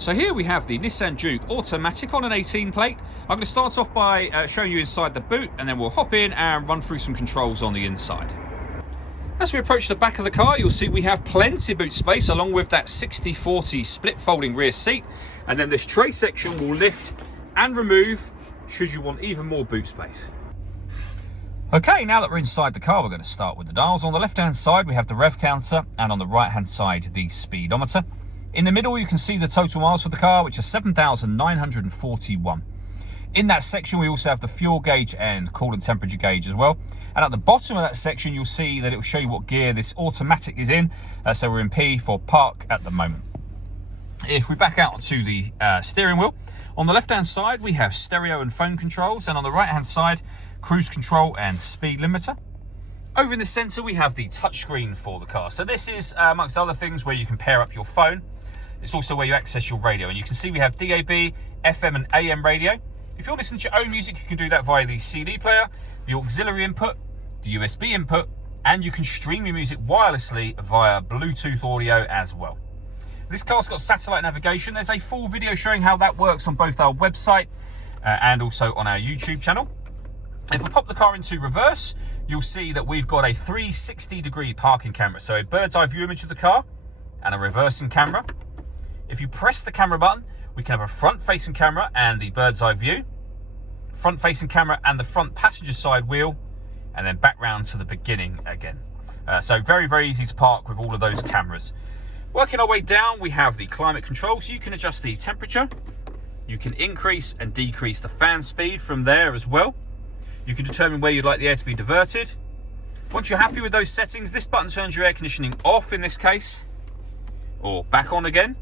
So here we have the Nissan Juke automatic on an 18 plate. I'm going to start off by showing you inside the boot, and then we'll hop in and run through some controls on the inside. As we approach the back of the car, you'll see we have plenty of boot space along with that 60/40 split folding rear seat, and then this tray section will lift and remove should you want even more boot space. Okay, now that we're inside the car, we're going to start with the dials. On the left hand side we have the rev counter, and on the right hand side the speedometer. In the middle you can see the total miles for the car, which is 7,941. In that section we also have the fuel gauge and coolant temperature gauge as well. And at the bottom of that section you'll see that it will show you what gear this automatic is in. So we're in P for park at the moment. If we back out to the steering wheel, on the left hand side we have stereo and phone controls, and on the right hand side cruise control and speed limiter. Over in the center we have the touchscreen for the car. So this is amongst other things where you can pair up your phone. It's also where you access your radio, and you can see we have DAB, FM and AM radio. If you're listening to your own music, you can do that via the CD player, the auxiliary input, the USB input, and you can stream your music wirelessly via Bluetooth audio as well. This car's got satellite navigation. There's a full video showing how that works on both our website and also on our YouTube channel. If we pop the car into reverse, you'll see that we've got a 360-degree parking camera. So a bird's eye view image of the car and a reversing camera. If you press the camera button, we can have a front-facing camera and the bird's eye view, front-facing camera and the front passenger side wheel, and then back round to the beginning again. So very, very easy to park with all of those cameras. Working our way down, we have the climate control, so you can adjust the temperature. You can increase and decrease the fan speed from there as well. You can determine where you'd like the air to be diverted. Once you're happy with those settings, this button turns your air conditioning off in this case, or back on again.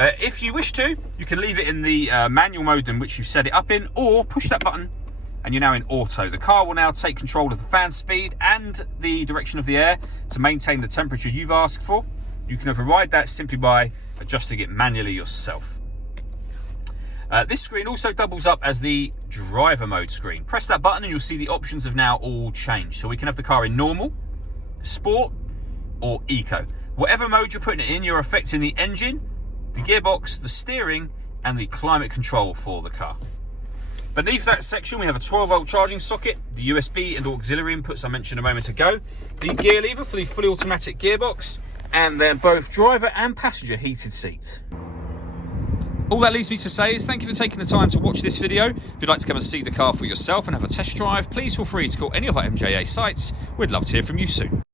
If you wish to, you can leave it in the manual mode in which you've set it up in, or push that button and you're now in auto. The car will now take control of the fan speed and the direction of the air to maintain the temperature you've asked for. You can override that simply by adjusting it manually yourself. This screen also doubles up as the driver mode screen. Press that button and you'll see the options have now all changed. So we can have the car in normal, sport or eco. Whatever mode you're putting it in, you're affecting the engine, the gearbox, the steering and the climate control for the car. Beneath that section we have a 12-volt charging socket, the USB and auxiliary inputs I mentioned a moment ago, the gear lever for the fully automatic gearbox, and then both driver and passenger heated seats. All that leaves me to say is thank you for taking the time to watch this video. If you'd like to come and see the car for yourself and have a test drive, please feel free to call any of our MJA sites. We'd love to hear from you soon.